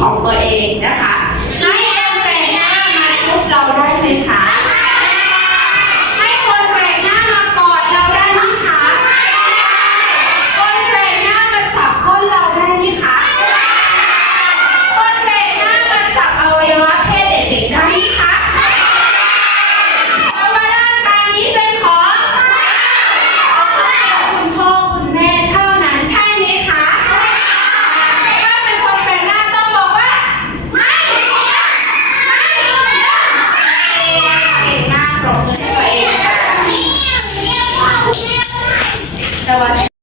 ของตัวเองนะคะ ನಮಸ್ಕಾರ